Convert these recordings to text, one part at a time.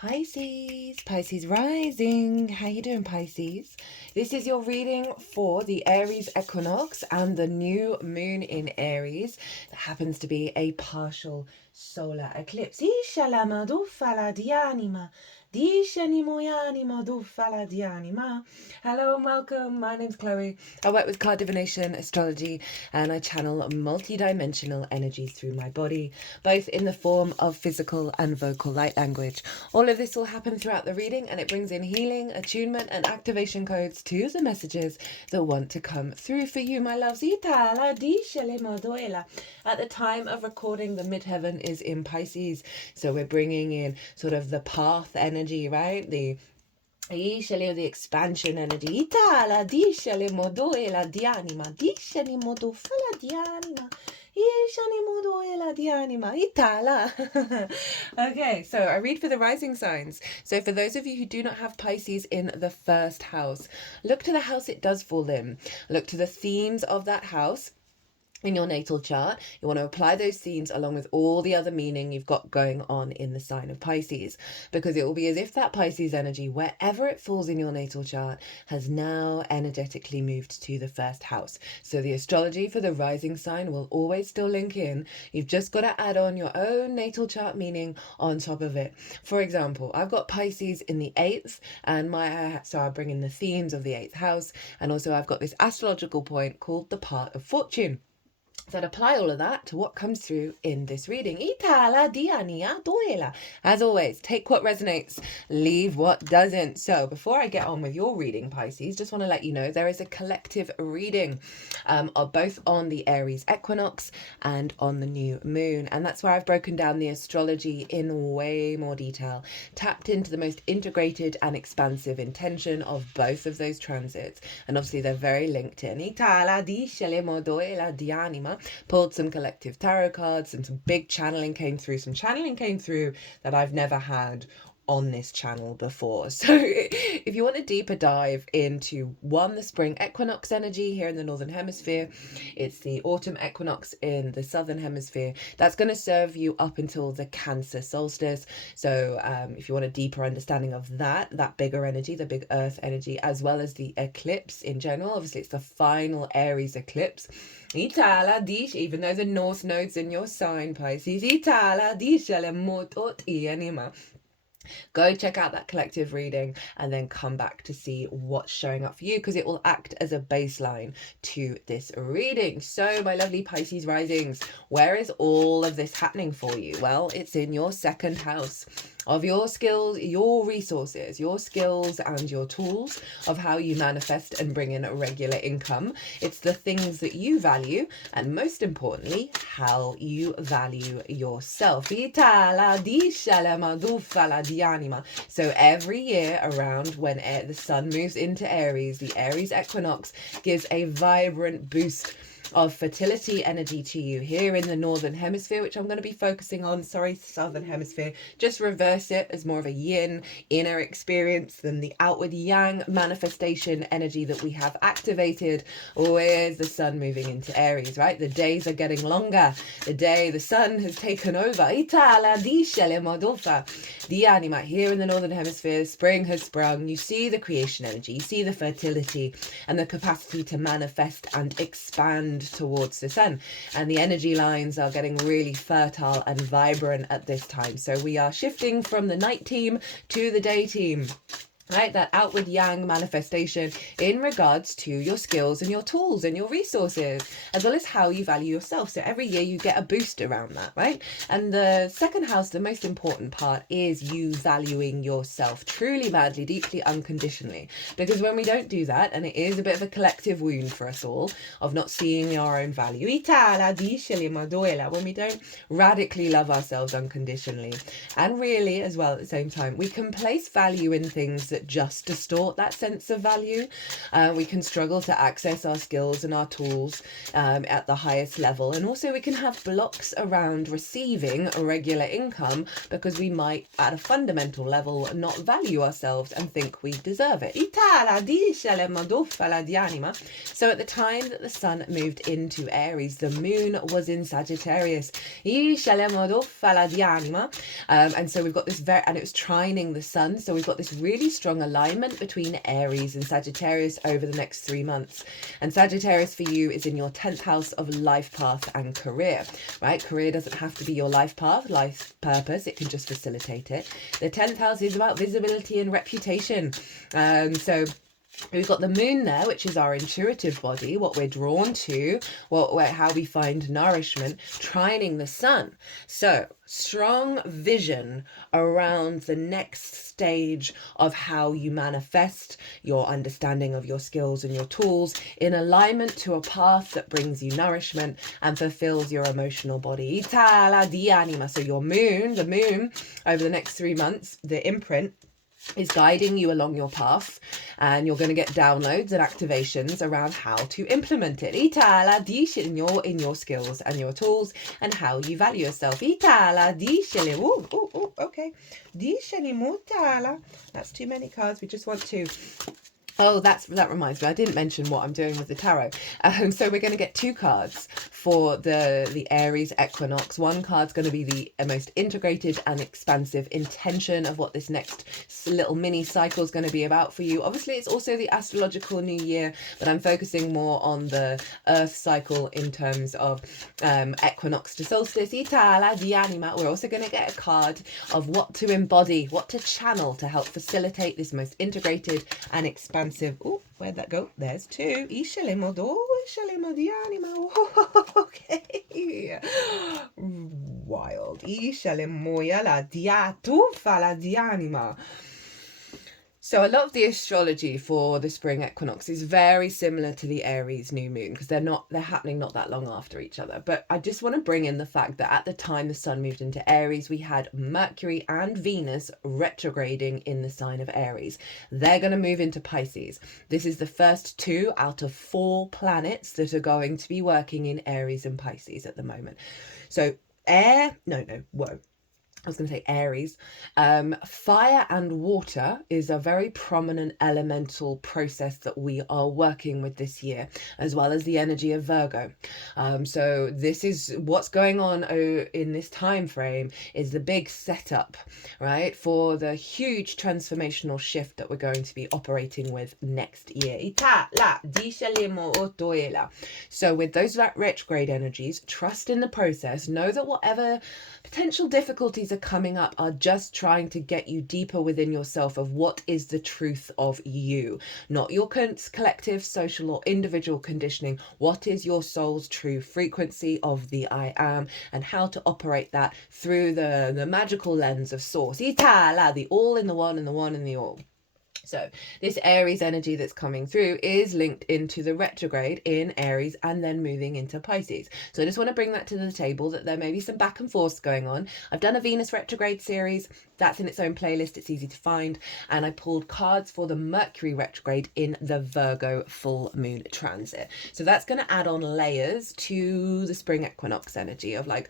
Pisces, Pisces rising. How you doing, Pisces? This is your reading for the Aries equinox and the new moon in Aries. That happens to be a partial solar eclipse. Hello and welcome. My name's Chloe. I work with card divination, astrology, and I channel multi-dimensional energies through my body, both in the form of physical and vocal light language. All of this will happen throughout the reading, and it brings in healing, attunement, and activation codes to the messages that want to come through for you, my loves. At the time of recording, the midheaven is in Pisces, so we're bringing in sort of the path energy, right? The expansion energy. Okay, so I read for the rising signs. So for those of you who do not have Pisces in the first house, look to the house it does fall in. Look to the themes of that house in your natal chart. You want to apply those themes along with all the other meaning you've got going on in the sign of Pisces, because it will be as if that Pisces energy, wherever it falls in your natal chart, has now energetically moved to the first house. So the astrology for the rising sign will always still link in. You've just got to add on your own natal chart meaning on top of it. For example, I've got Pisces in the 8th, and so I bring in the themes of the 8th house, and also I've got this astrological point called the part of fortune. So I'd apply all of that to what comes through in this reading. As always, take what resonates, leave what doesn't. So before I get on with your reading, Pisces, just want to let you know there is a collective reading of both on the Aries equinox and on the new moon. And that's where I've broken down the astrology in way more detail, tapped into the most integrated and expansive intention of both of those transits. And obviously they're very linked in. Pulled some collective tarot cards, and some big channeling came through. Some channeling came through that I've never had on this channel before. So if you want a deeper dive into the spring equinox energy here in the northern hemisphere, it's the autumn equinox in the southern hemisphere, that's going to serve you up until the Cancer solstice. So if you want a deeper understanding of that bigger energy, the big earth energy, as well as the eclipse in general, obviously it's the final Aries eclipse. Even though the north node's in your sign, Pisces, go check out that collective reading and then come back to see what's showing up for you, because it will act as a baseline to this reading. So my lovely Pisces risings, where is all of this happening for you? Well, it's in your second house of your skills, your resources, your skills and your tools of how you manifest and bring in a regular income. It's the things that you value, and most importantly, how you value yourself. So every year around when the sun moves into Aries, the Aries equinox gives a vibrant boost of fertility energy to you here in the northern hemisphere, which I'm going to be focusing on. Southern hemisphere, just reverse it as more of a yin inner experience than the outward yang manifestation energy that we have activated. Always the sun moving into Aries, right? The days are getting longer. The day the sun has taken over. Here in the northern hemisphere, spring has sprung. You see the creation energy, you see the fertility and the capacity to manifest and expand towards the sun, and the energy lines are getting really fertile and vibrant at this time. So we are shifting from the night team to the day team, right? That outward yang manifestation in regards to your skills and your tools and your resources, as well as how you value yourself. So every year you get a boost around that, right? And the second house, the most important part, is you valuing yourself truly, madly, deeply, unconditionally. Because when we don't do that, and it is a bit of a collective wound for us all of not seeing our own value, when we don't radically love ourselves unconditionally, and really as well at the same time, we can place value in things that that just distort that sense of value. We can struggle to access our skills and our tools at the highest level. And also we can have blocks around receiving a regular income because we might, at a fundamental level, not value ourselves and think we deserve it. So at the time that the sun moved into Aries, the moon was in Sagittarius. And so we've got this and it was trining the sun. So we've got this really strong alignment between Aries and Sagittarius over the next 3 months. And Sagittarius for you is in your 10th house of life path and career, right? Career doesn't have to be your life path, life purpose. It can just facilitate it. The 10th house is about visibility and reputation. So we've got the moon there, which is our intuitive body, what we're drawn to, how we find nourishment, trining the sun. So strong vision around the next stage of how you manifest your understanding of your skills and your tools in alignment to a path that brings you nourishment and fulfills your emotional body. So your moon, the moon over the next 3 months, the imprint is guiding you along your path, and you're going to get downloads and activations around how to implement it in your skills and your tools and how you value yourself. Okay. That's too many cards. We just want to... Oh, that reminds me. I didn't mention what I'm doing with the tarot. So we're going to get 2 cards for the Aries equinox. One card's going to be the most integrated and expansive intention of what this next little mini cycle is going to be about for you. Obviously, it's also the astrological new year, but I'm focusing more on the Earth cycle in terms of equinox to solstice. We're also going to get a card of what to embody, what to channel to help facilitate this most integrated and expansive. Oh, where'd that go? There's 2. Okay. Wild. So a lot of the astrology for the spring equinox is very similar to the Aries new moon because they're happening not that long after each other. But I just want to bring in the fact that at the time the sun moved into Aries, we had Mercury and Venus retrograding in the sign of Aries. They're going to move into Pisces. This is the first 2 out of 4 planets that are going to be working in Aries and Pisces at the moment. So I was going to say Aries. Fire and water is a very prominent elemental process that we are working with this year, as well as the energy of Virgo. So this is what's going on in this time frame is the big setup, right, for the huge transformational shift that we're going to be operating with next year. So with those retrograde energies, trust in the process. Know that whatever potential difficulties are coming up are just trying to get you deeper within yourself of what is the truth of you, not your collective, social or individual conditioning. What is your soul's true frequency of the I am, and how to operate that through the magical lens of source. The all in the one and the one in the all. So this Aries energy that's coming through is linked into the retrograde in Aries and then moving into Pisces. So I just want to bring that to the table, that there may be some back and forth going on. I've done a Venus retrograde series. That's in its own playlist. It's easy to find. And I pulled cards for the Mercury retrograde in the Virgo full moon transit. So that's going to add on layers to the spring equinox energy of like,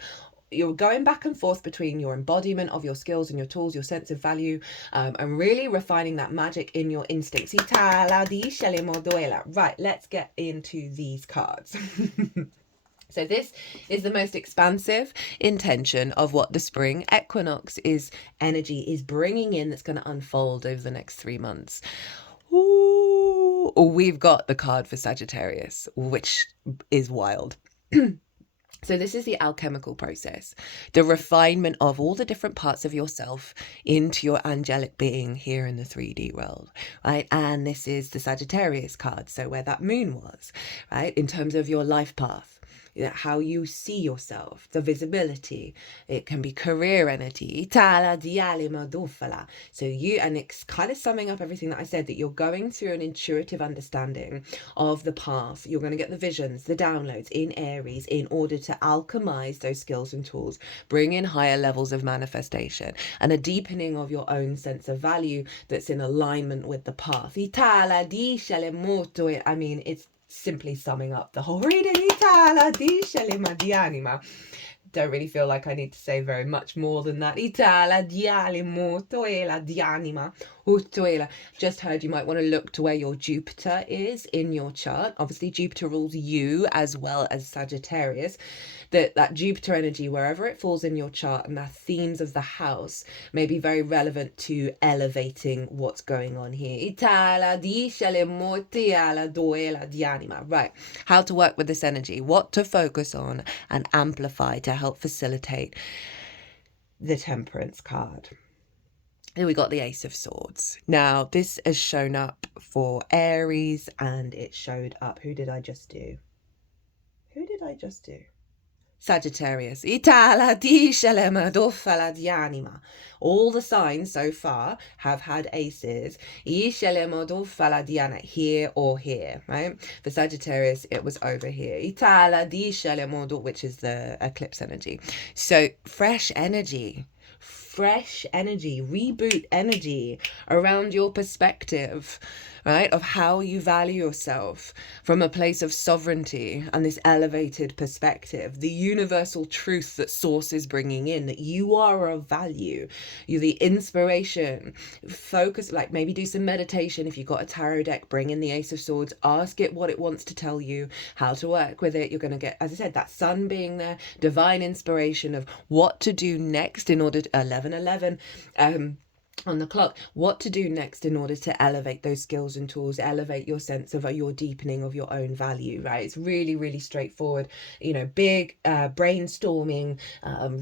you're going back and forth between your embodiment of your skills and your tools, your sense of value, and really refining that magic in your instincts. Right, let's get into these cards. So this is the most expansive intention of what the spring equinox energy is bringing in, that's going to unfold over the next 3 months. Ooh, we've got the card for Sagittarius, which is wild. So this is the alchemical process, the refinement of all the different parts of yourself into your angelic being here in the 3D world, right? And this is the Sagittarius card, so where that moon was, right? In terms of your life path. how you see yourself, the visibility. It can be career energy. So you, and it's kind of summing up everything that I said, that you're going through an intuitive understanding of the path. You're going to get the visions, the downloads in Aries in order to alchemize those skills and tools, bring in higher levels of manifestation and a deepening of your own sense of value that's in alignment with the path. I mean, it's simply summing up the whole reading. Don't really feel like I need to say very much more than that. Just heard you might want to look to where your Jupiter is in your chart. Obviously, Jupiter rules you as well as Sagittarius. That Jupiter energy, wherever it falls in your chart, and the themes of the house may be very relevant to elevating what's going on here. Right, how to work with this energy, what to focus on and amplify to help facilitate the Temperance card. Then we got the Ace of Swords. Now, this has shown up for Aries, and it showed up. Who did I just do? Sagittarius. All the signs so far have had aces. Here or here, right? For Sagittarius, it was over here. Which is the eclipse energy. So fresh energy, reboot energy around your perspective, right, of how you value yourself from a place of sovereignty and this elevated perspective, the universal truth that Source is bringing in, that you are of value, you're the inspiration. Focus, like maybe do some meditation. If you've got a tarot deck, bring in the Ace of Swords, ask it what it wants to tell you, how to work with it. You're going to get, as I said, that sun being there, divine inspiration of what to do next in order to 11:11 on the clock, what to do next in order to elevate those skills and tools, elevate your sense of your deepening of your own value, right? It's really, really straightforward, you know, big brainstorming,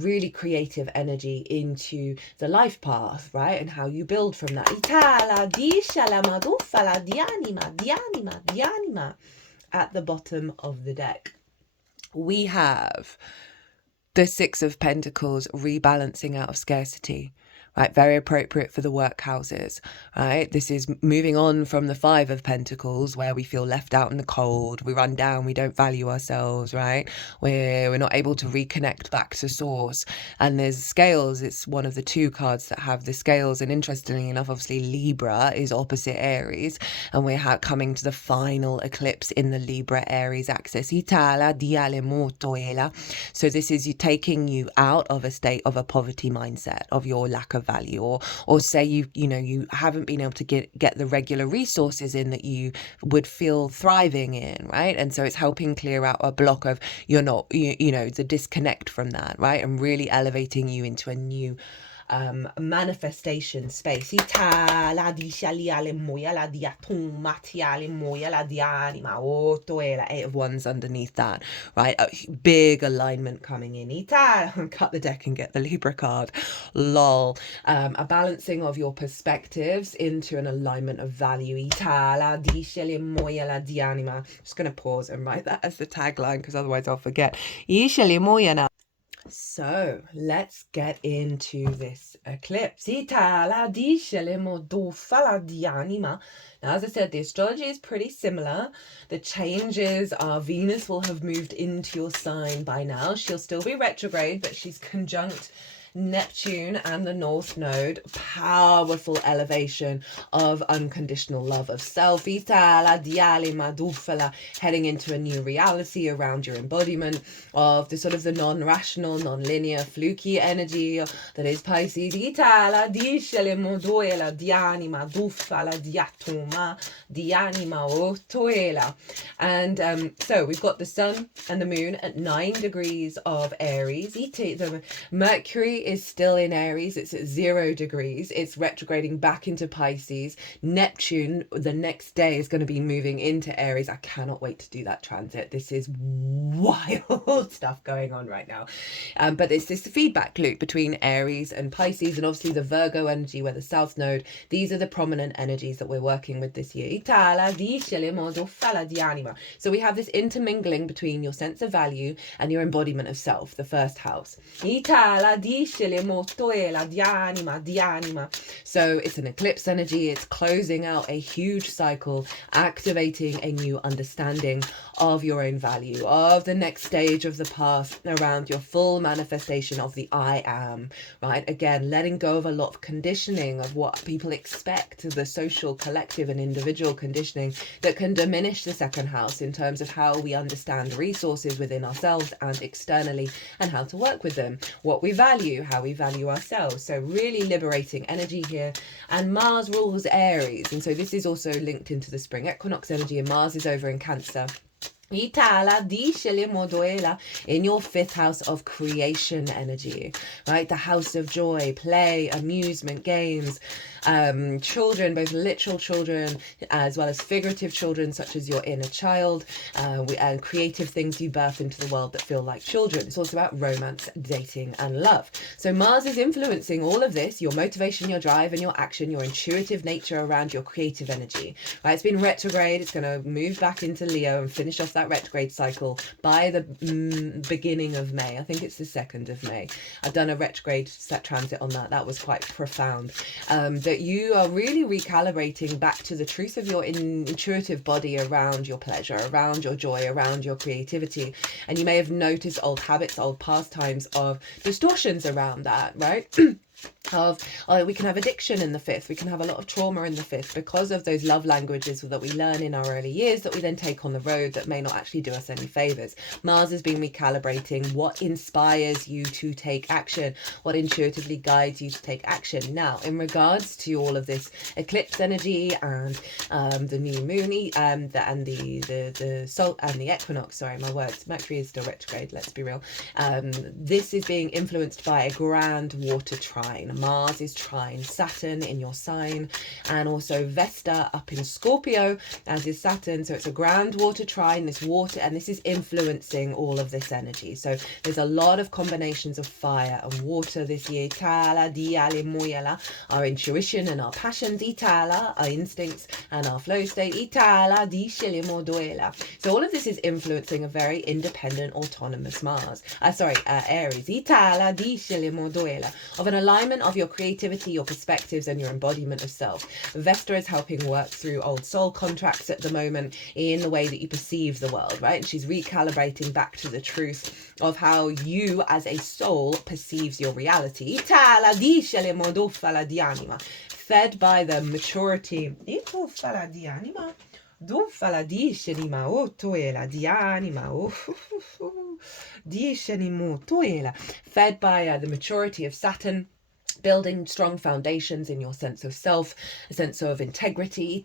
really creative energy into the life path, right? And how you build from that. At the bottom of the deck, we have the Six of Pentacles, rebalancing out of scarcity. Right, very appropriate for the workhouses, right? This is moving on from the Five of Pentacles, where we feel left out in the cold, we run down, we don't value ourselves, right? We're not able to reconnect back to source. And there's scales, it's one of the two cards that have the scales. And interestingly enough, obviously Libra is opposite Aries, and we're coming to the final eclipse in the Libra Aries axis. So this is you taking you out of a state of a poverty mindset, of your lack of value, or say you haven't been able to get the regular resources in that you would feel thriving in, right? And so it's helping clear out a block of you're not, the disconnect from that, right? And really elevating you into a new manifestation space. Eight of Wands underneath that, right? A big alignment coming in. Cut the deck and get the Libra card. Lol. A balancing of your perspectives into an alignment of value. Just gonna pause and write that as the tagline, because otherwise I'll forget. So let's get into this eclipse. Now, as I said, the astrology is pretty similar. The changes are Venus will have moved into your sign by now. She'll still be retrograde, but she's conjunct Neptune and the North Node. Powerful elevation of unconditional love of self. Heading into a new reality around your embodiment of the sort of the non-rational, non-linear, fluky energy that is Pisces. And so we've got the sun and the moon at 9 degrees of Aries. The Mercury is still in Aries. It's at 0 degrees. It's retrograding back into Pisces. Neptune, the next day, is going to be moving into Aries. I cannot wait to do that transit. This is wild stuff going on right now. But it's this feedback loop between Aries and Pisces, and obviously the Virgo energy, where the South Node, these are the prominent energies that we're working with this year. So we have this intermingling between your sense of value and your embodiment of self, the first house. So it's an eclipse energy. It's closing out a huge cycle, activating a new understanding of your own value, of the next stage of the path around your full manifestation of the I am, right? Again, letting go of a lot of conditioning of what people expect, the social, collective and individual conditioning that can diminish the second house in terms of how we understand resources within ourselves and externally, and how to work with them, what we value, how we value ourselves. So really liberating energy here. And Mars rules Aries, and so this is also linked into the spring equinox energy, and Mars is over in Cancer. In your 5th house of creation energy, right? The house of joy, play, amusement, games, children, both literal children as well as figurative children, such as your inner child, and creative things you birth into the world that feel like children. It's also about romance, dating and love. So Mars is influencing all of this, your motivation, your drive and your action, your intuitive nature around your creative energy, right? It's been retrograde. It's going to move back into Leo and finish off that retrograde cycle by the beginning of May. I think it's the 2nd of May. I've done a retrograde set transit on that. That was quite profound. That you are really recalibrating back to the truth of your intuitive body around your pleasure, around your joy, around your creativity. And you may have noticed old habits, old pastimes of distortions around that, right? We can have addiction in the 5th. We can have a lot of trauma in the 5th because of those love languages that we learn in our early years that we then take on the road that may not actually do us any favors. Mars has been recalibrating what inspires you to take action, what intuitively guides you to take action. Now, in regards to all of this eclipse energy and the new moon and the sol and the equinox, sorry, my words, Mercury is still retrograde, let's be real. This is being influenced by a grand water trine. Mars is trine Saturn in your sign, and also Vesta up in Scorpio, as is Saturn. So it's a grand water trine, this water, and this is influencing all of this energy. So there's a lot of combinations of fire and water this year. Our intuition and our passions, our instincts and our flow state. So all of this is influencing a very independent, autonomous Mars. Aries. Of an alignment of your creativity, your perspectives and your embodiment of self. Vesta is helping work through old soul contracts at the moment in the way that you perceive the world, right? And she's recalibrating back to the truth of how you as a soul perceives your reality. Fed by the maturity. Fed by the maturity of Saturn, building strong foundations in your sense of self, a sense of integrity,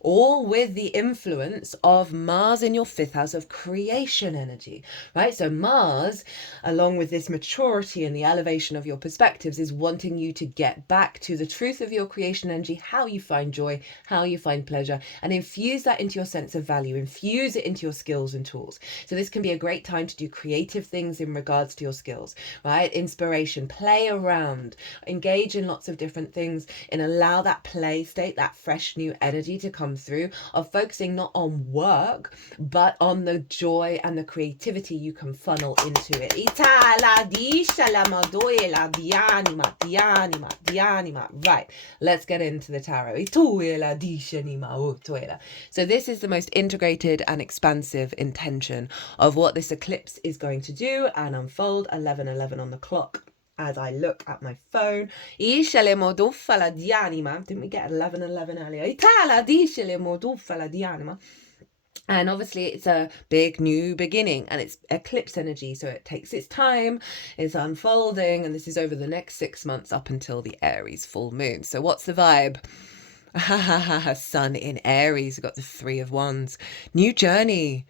all with the influence of Mars in your 5th house of creation energy, right? So Mars, along with this maturity and the elevation of your perspectives, is wanting you to get back to the truth of your creation energy, how you find joy, how you find pleasure, and infuse that into your sense of value, infuse it into your skills and tools. So this can be a great time to do creative things in regards to your skills, right? Inspiration, play around, engage in lots of different things, and allow that play state, that fresh new energy to come through, of focusing not on work but on the joy and the creativity you can funnel into it. Right, let's get into the tarot. So this is the most integrated and expansive intention of what this eclipse is going to do and unfold. 11:11 on the clock as I look at my phone. Didn't we get 11:11 earlier? And obviously it's a big new beginning and it's eclipse energy, so it takes its time, it's unfolding, and this is over the next 6 months up until the Aries full moon. So what's the vibe? Sun in Aries, we've got the 3 of Wands. New journey.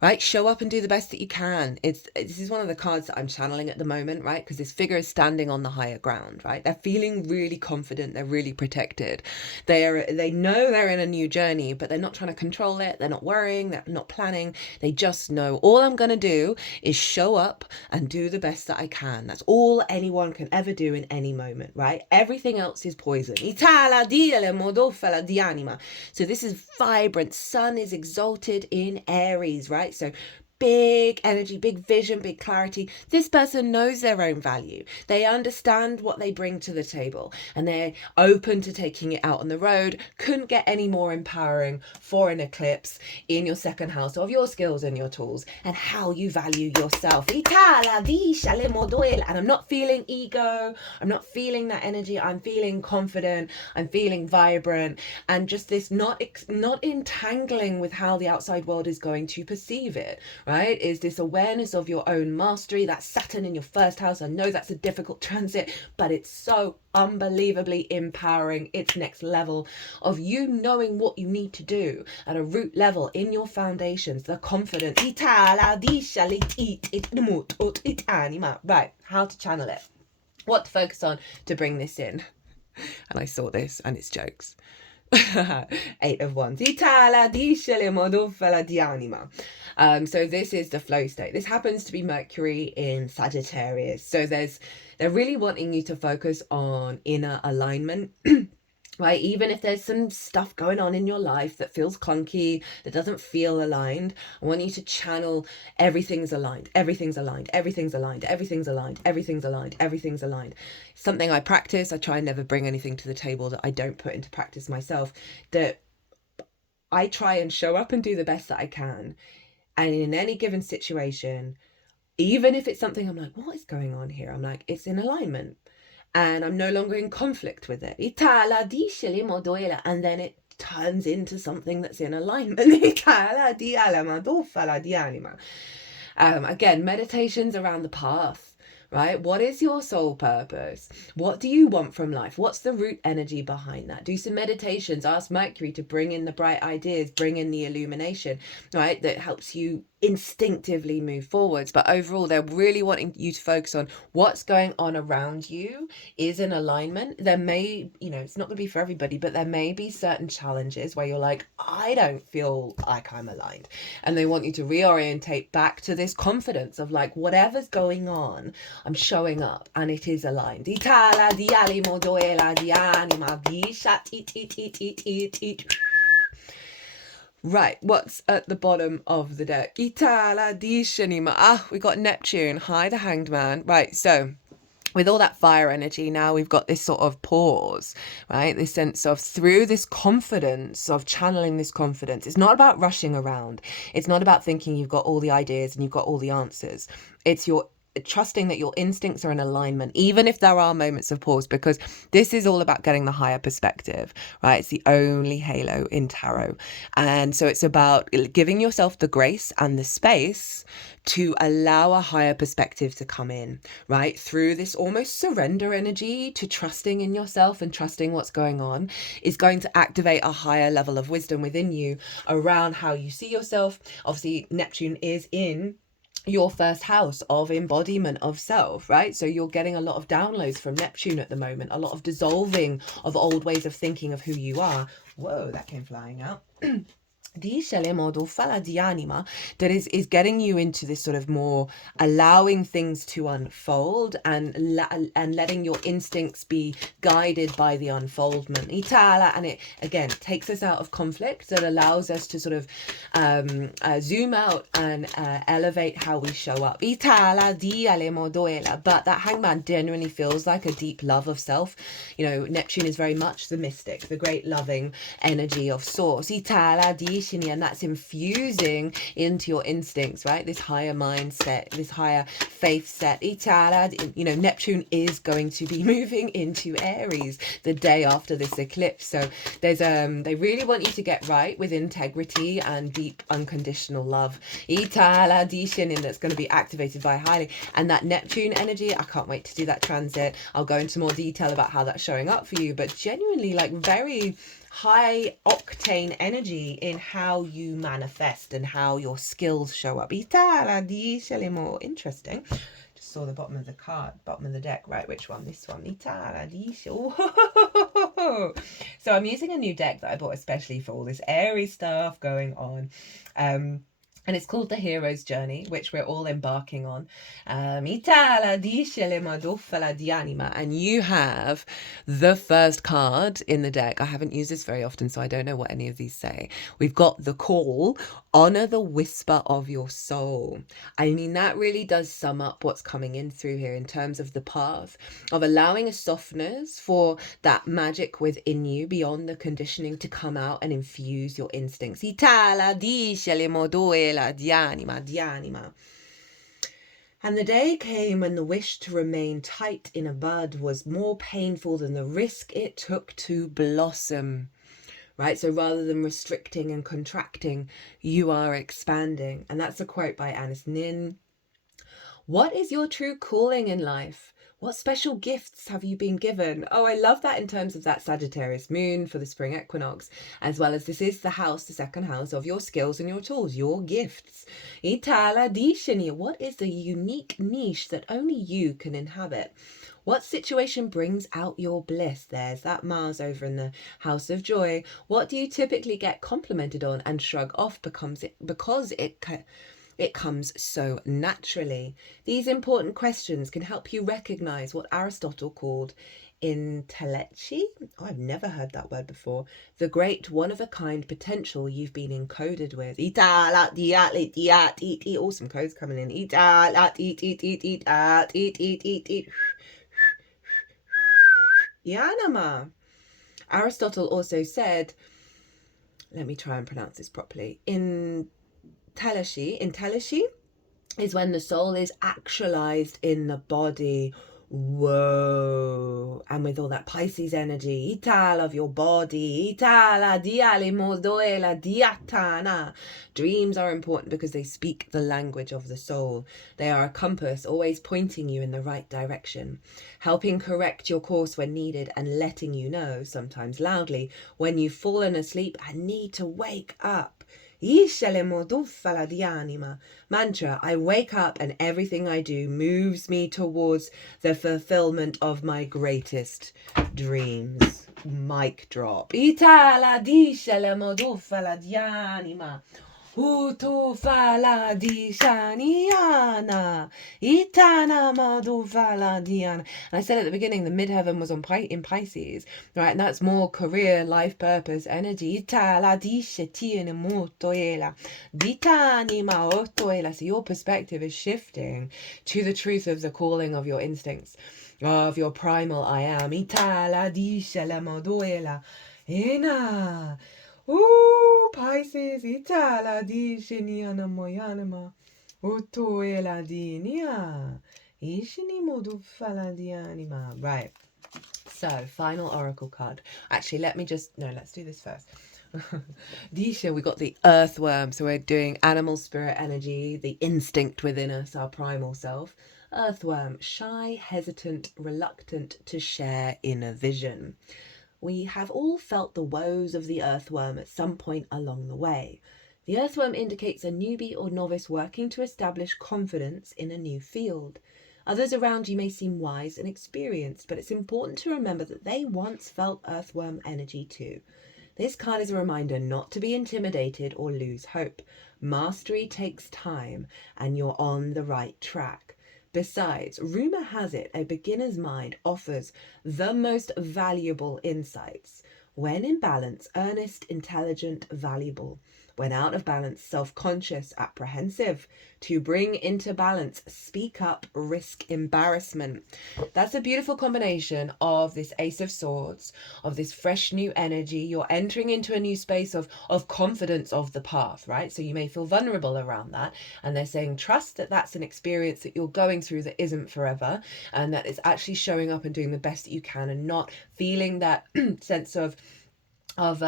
right? Show up and do the best that you can. This is one of the cards that I'm channeling at the moment, right? Because this figure is standing on the higher ground, right? They're feeling really confident. They're really protected. They know they're in a new journey, but they're not trying to control it. They're not worrying. They're not planning. They just know, all I'm going to do is show up and do the best that I can. That's all anyone can ever do in any moment, right? Everything else is poison. So this is vibrant. Sun is exalted in Aries, right? So big energy, big vision, big clarity. This person knows their own value. They understand what they bring to the table and they're open to taking it out on the road. Couldn't get any more empowering for an eclipse in your second house of your skills and your tools and how you value yourself. And I'm not feeling ego. I'm not feeling that energy. I'm feeling confident. I'm feeling vibrant, and just this not entangling with how the outside world is going to perceive it. Right? Is this awareness of your own mastery, that Saturn in your first house. I know that's a difficult transit, but it's so unbelievably empowering. It's next level of you knowing what you need to do at a root level in your foundations, the confidence. Right, how to channel it, what to focus on to bring this in. And I saw this and it's jokes. 8 of Wands. So this is the flow state. This happens to be Mercury in Sagittarius. So they're really wanting you to focus on inner alignment. Right, even if there's some stuff going on in your life that feels clunky, that doesn't feel aligned, I want you to channel everything's aligned, everything's aligned, everything's aligned, everything's aligned, everything's aligned, everything's aligned. Something I practice. I try and never bring anything to the table that I don't put into practice myself. That I try and show up and do the best that I can. And in any given situation, even if it's something I'm like, what is going on here? I'm like, it's in alignment. And I'm no longer in conflict with it. And then it turns into something that's in alignment. Again, meditations around the path. Right? What is your soul purpose? What do you want from life? What's the root energy behind that? Do some meditations. Ask Mercury to bring in the bright ideas, bring in the illumination, right? That helps you instinctively move forwards. But overall, they're really wanting you to focus on what's going on around you is in alignment. There may, it's not going to be for everybody, but there may be certain challenges where you're like, I don't feel like I'm aligned. And they want you to reorientate back to this confidence of like, whatever's going on, I'm showing up and it is aligned. Right, what's at the bottom of the deck? We got Neptune. Hi, the Hanged Man. Right, so with all that fire energy, now we've got this sort of pause, right? This sense of, through this confidence of channeling this confidence. It's not about rushing around. It's not about thinking you've got all the ideas and you've got all the answers. It's your trusting that your instincts are in alignment, even if there are moments of pause, because this is all about getting the higher perspective, right? It's the only halo in tarot. And so it's about giving yourself the grace and the space to allow a higher perspective to come in, right? Through this almost surrender energy to trusting in yourself and trusting what's going on is going to activate a higher level of wisdom within you around how you see yourself. Obviously, Neptune is in your first house of embodiment of self, right? So you're getting a lot of downloads from Neptune at the moment, a lot of dissolving of old ways of thinking of who you are. Whoa, that came flying out. That is getting you into this sort of more allowing things to unfold and letting your instincts be guided by the unfoldment. And it again takes us out of conflict, that allows us to sort of zoom out and elevate how we show up. But that Hangman genuinely feels like a deep love of self. Neptune is very much the mystic, the great loving energy of source. And that's infusing into your instincts, right? This higher mindset, this higher faith set. Neptune is going to be moving into Aries the day after this eclipse. So there's they really want you to get right with integrity and deep unconditional love. And that's going to be activated by highly. And that Neptune energy, I can't wait to do that transit. I'll go into more detail about how that's showing up for you, but genuinely like very high octane energy in how you manifest and how your skills show up. More interesting. Just saw the bottom of the card, bottom of the deck, right? Which one? This one. So I'm using a new deck that I bought especially for all this Aries stuff going on. And it's called The Hero's Journey, which we're all embarking on. And you have the first card in the deck. I haven't used this very often, so I don't know what any of these say. We've got the call, honor the whisper of your soul. I mean, that really does sum up what's coming in through here in terms of the path of allowing a softness for that magic within you beyond the conditioning to come out and infuse your instincts. And the day came when the wish to remain tight in a bud was more painful than the risk it took to blossom. Right? So rather than restricting and contracting, you are expanding. And that's a quote by Anis Nin. What is your true calling in life? What special gifts have you been given? Oh, I love that in terms of that Sagittarius moon for the spring equinox, as well as this is the house, the second house of your skills and your tools, your gifts. Itala Dishani, what is the unique niche that only you can inhabit? What situation brings out your bliss? There's that Mars over in the house of joy. What do you typically get complimented on and shrug off because it comes so naturally? These important questions can help you recognize what Aristotle called intellecti. Oh, I've never heard that word before. The great one-of-a-kind potential you've been encoded with. Awesome codes coming in. Yanama. Aristotle also said, let me try and pronounce this properly, Intellici is when the soul is actualized in the body. Whoa. And with all that Pisces energy, Ital of your body, Itala diale modoela diatana. Dreams are important because they speak the language of the soul. They are a compass, always pointing you in the right direction, helping correct your course when needed and letting you know, sometimes loudly, when you've fallen asleep and need to wake up. Mantra, I wake up and everything I do moves me towards the fulfillment of my greatest dreams. Mic drop. Utu fala di shaniana, itana madu fala diana. And I said at the beginning, the midheaven was in Pisces, right? And that's more career, life purpose, energy. Itala di shetiene motoela, ditani ma otoela. So your perspective is shifting to the truth of the calling of your instincts, of your primal I am. Itala di shalamodoela, ena. Ooh, Pisces, Itala di Shiniana Moyanama, Utoela di Nia, Ishini Modufala di Anima. Right. So, final oracle card. Actually, let's do this first. Disha, we got the earthworm. So we're doing animal spirit energy, the instinct within us, our primal self. Earthworm, shy, hesitant, reluctant to share inner vision. We have all felt the woes of the earthworm at some point along the way. The earthworm indicates a newbie or novice working to establish confidence in a new field. Others around you may seem wise and experienced, but it's important to remember that they once felt earthworm energy too. This card is a reminder not to be intimidated or lose hope. Mastery takes time, and you're on the right track. Besides, rumor has it a beginner's mind offers the most valuable insights. When in balance, earnest, intelligent, valuable. When out of balance, self-conscious, apprehensive. To bring into balance, speak up, risk embarrassment. That's a beautiful combination of this Ace of Swords, of this fresh new energy. You're entering into a new space of confidence of the path, right? So you may feel vulnerable around that. And they're saying, trust that that's an experience that you're going through that isn't forever, and that it's actually showing up and doing the best that you can, and not feeling that sense of of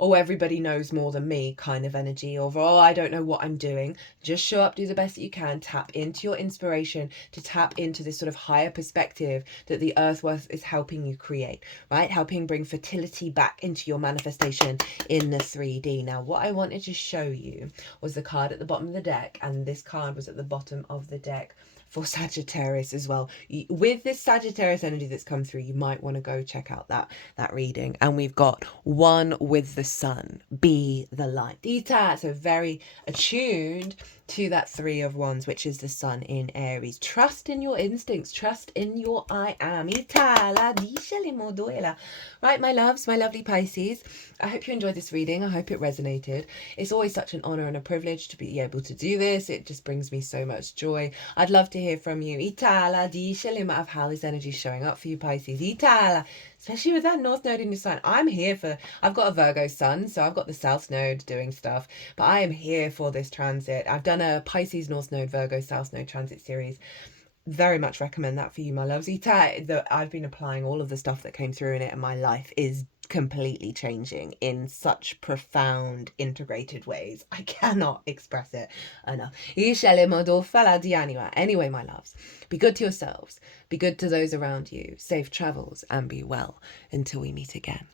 oh, everybody knows more than me kind of energy, of oh, I don't know what I'm doing. Just show up, do the best that you can, tap into your inspiration, to tap into this sort of higher perspective that the earth is helping you create, right? Helping bring fertility back into your manifestation in the 3D. Now, what I wanted to show you was the card at the bottom of the deck, and this card was at the bottom of the deck for Sagittarius as well. With this Sagittarius energy that's come through, you might want to go check out that reading. And we've got one with the sun, be the light. Ita, so very attuned to that 3 of Wands, which is the sun in Aries. Trust in your instincts, trust in your I am. Ita, la disha le moduela. Right, my loves, my lovely Pisces, I hope you enjoyed this reading. I hope it resonated. It's always such an honor and a privilege to be able to do this. It just brings me so much joy. I'd love to hear from you. Itala, disha of how this energy is showing up for you, Pisces. Itala, especially with that North Node in your sign. I've got a Virgo sun, so I've got the South Node doing stuff, but I am here for this transit. I've done a Pisces North Node, Virgo South Node transit series. Very much recommend that for you, my loves. I've been applying all of the stuff that came through in it, and my life is completely changing in such profound, integrated ways. I cannot express it enough. Anyway, my loves, be good to yourselves, be good to those around you, safe travels, and be well until we meet again.